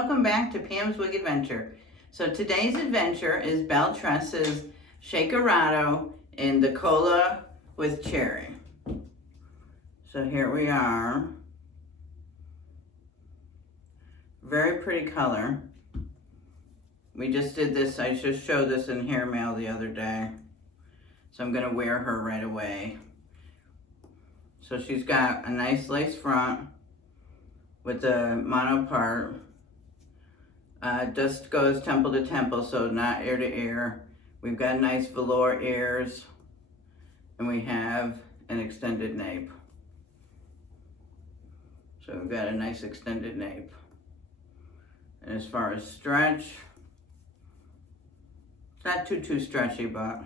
welcome back to Pam's Wig Adventure. So today's adventure is Belle Tress's Shakerato in the cola with cherry. So here we are. Very pretty color. We just did this, I just showed this in hair mail the other day. So I'm gonna wear her right away. So she's got a nice lace front with the mono part. Just goes temple to temple, so not ear to ear. We've got nice velour ears, and we have an extended nape. So we've got a nice extended nape. And as far as stretch, it's not too stretchy, but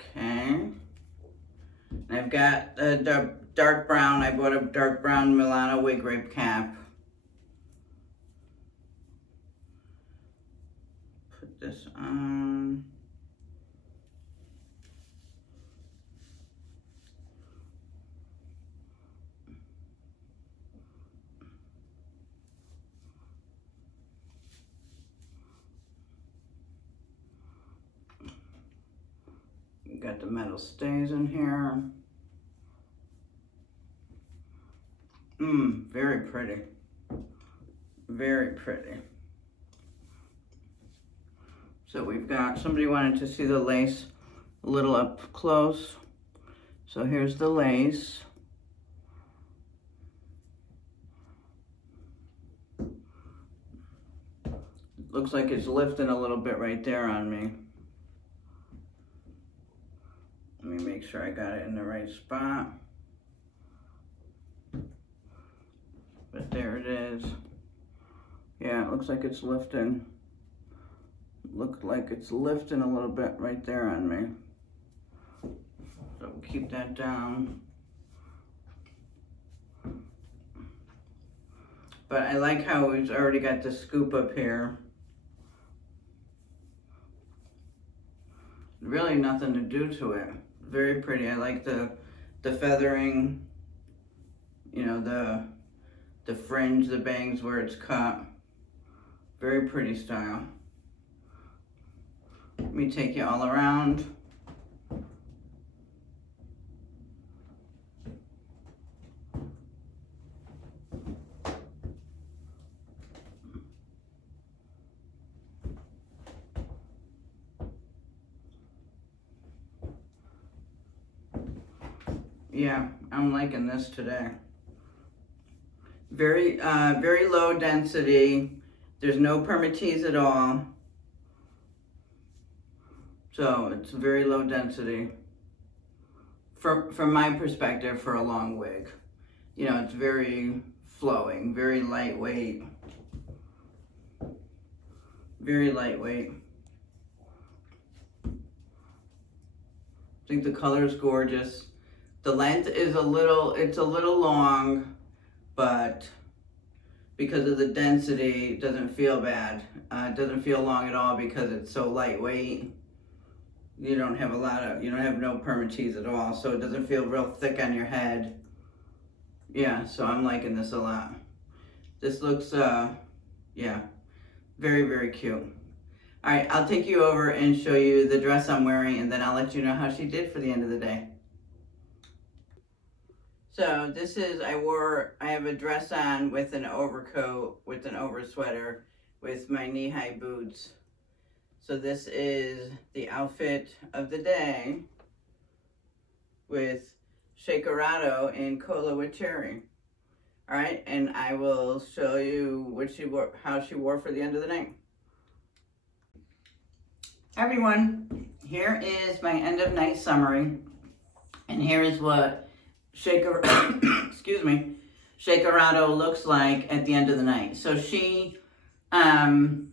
okay. And I've got the dark brown. I bought a dark brown Milano wig rape cap. Put this on. Got the metal stays in here. Very pretty. Very pretty. So we've got, somebody wanted to see the lace a little up close. So here's the lace. Looks like it's lifting a little bit right there on me. Let me make sure I got it in the right spot. But there it is. Yeah, it looks like it's lifting. Looked like it's lifting a little bit right there on me. So we'll keep that down. But I like how we've already got the scoop up here. Really nothing to do to it. Very pretty. I like the feathering, you know, the fringe, the bangs where it's cut. Very pretty style. Let me take you all around. Yeah, I'm liking this today. Very low density. There's no permatease at all. So it's very low density. From my perspective, for a long wig. You know, it's very flowing, very lightweight. Very lightweight. I think the color is gorgeous. The length is it's a little long, but because of the density, it doesn't feel bad. It doesn't feel long at all because it's so lightweight. You don't have no permatease at all, so it doesn't feel real thick on your head. Yeah, so I'm liking this a lot. This looks, yeah, very cute. All right, I'll take you over and show you the dress I'm wearing, and then I'll let you know how she did for the end of the day. So this is, I have a dress on with an overcoat, with an over sweater, with my knee-high boots. So this is the outfit of the day with Shakerato in cola with cherry. All right, and I will show you what she wore, how she wore for the end of the night. Hi everyone, here is my end of night summary, and here is what excuse me, Shakerato looks like at the end of the night. So she, I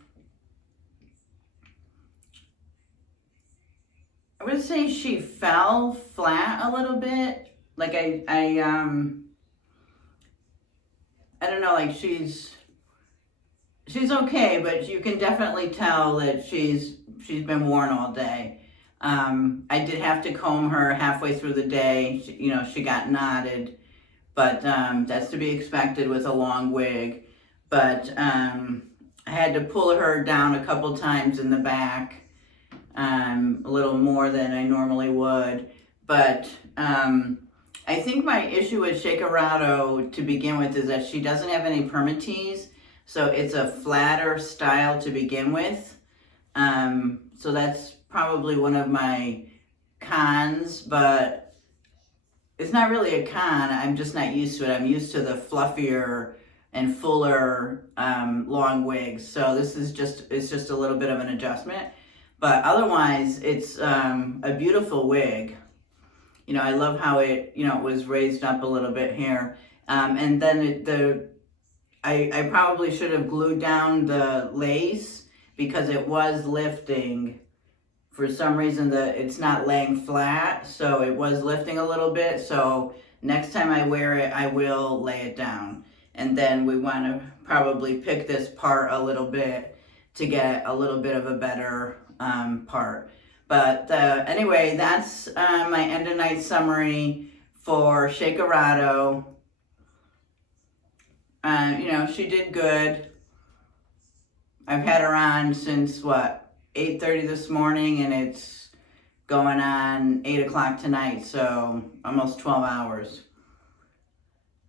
would say she fell flat a little bit. Like I don't know, like she's okay, but you can definitely tell that she's been worn all day. I did have to comb her halfway through the day. She got knotted, but that's to be expected with a long wig. But I had to pull her down a couple times in the back, a little more than I normally would. But I think my issue with Shakerato to begin with is that she doesn't have any permatease, so it's a flatter style to begin with. So that's probably one of my cons, but it's not really a con. I'm just not used to it. I'm used to the fluffier and fuller long wigs. So this is it's just a little bit of an adjustment. But otherwise, it's a beautiful wig. You know, I love how it, you know, it was raised up a little bit here. And then I probably should have glued down the lace because it was lifting. For some reason, it's not laying flat, so it was lifting a little bit. So next time I wear it, I will lay it down. And then we want to probably pick this part a little bit to get a little bit of a better part. But anyway, that's my end of night summary for Shakerato. You know, she did good. I've had her on since, what, 8:30 this morning, and it's going on 8 o'clock tonight, so almost 12 hours.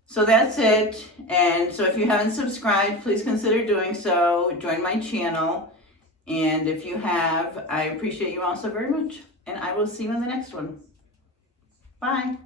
So that's it. And so if you haven't subscribed, please consider doing so. Join my channel. And if you have, I appreciate you all so very much. And I will see you in the next one. Bye.